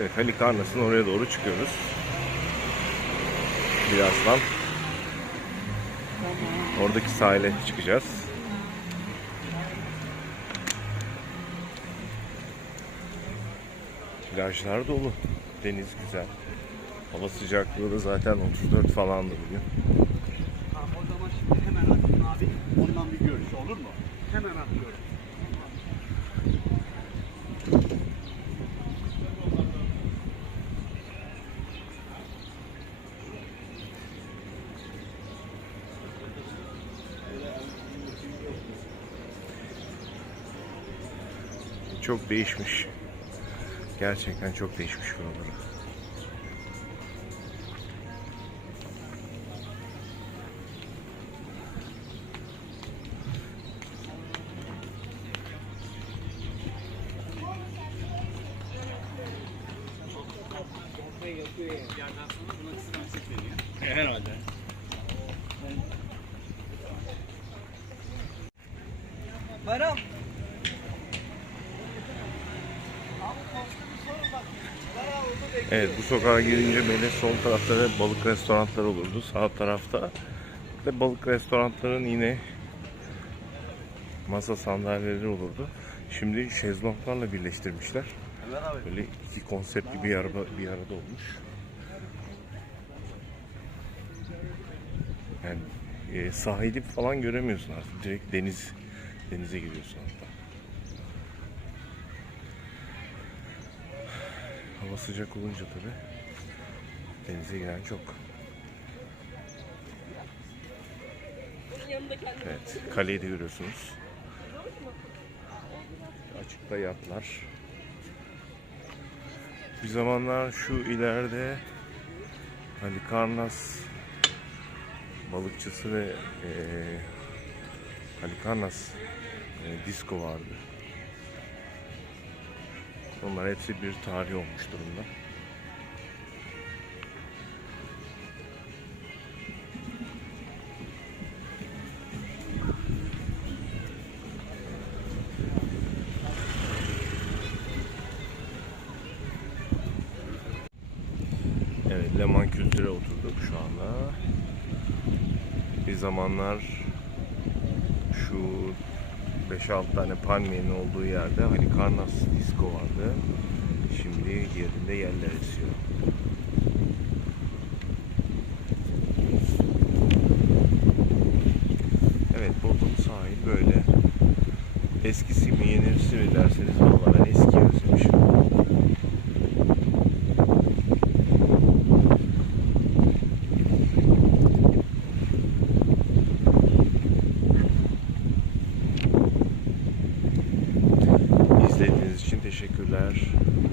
Evet Halikarnas'ın oraya doğru çıkıyoruz. Birazdan. Oradaki sahile çıkacağız. Plajlar dolu. Deniz güzel. Hava sıcaklığı da zaten 34 falandı bugün. O zaman şimdi hemen atayım abi. Ondan Çok değişmiş. Gerçekten çok değişmiş buraları. Herhalde. Bayram. Evet bu sokağa girince böyle sol tarafta da balık restoranları olurdu. Sağ tarafta ve balık restoranların yine masa sandalyeleri olurdu. Şimdi şezlonglarla birleştirmişler. Böyle iki konsept bir arada, bir arada olmuş. Yani e, sahili falan göremiyorsun artık. Direkt deniz denize giriyorsun hatta. Hava sıcak olunca tabi denize giren çok. Evet, kaleyi de görüyorsunuz. Açıkta yatlar. Bir zamanlar şu ileride Halikarnas balıkçısı ve eee Halikarnas eee, disco vardı. Onlar hepsi bir tarih olmuş durumda. Evet, Leman kültüre oturduk şu anda. Bir zamanlar şu 5-6 tane palmiyenin olduğu yerde Halikarnas disco vardı. Şimdi yerinde yerler esiyor. Evet, Bodrum sahil böyle. Eskisi mi yenisi mi derseniz valla ben eski özlemişim. Goiás.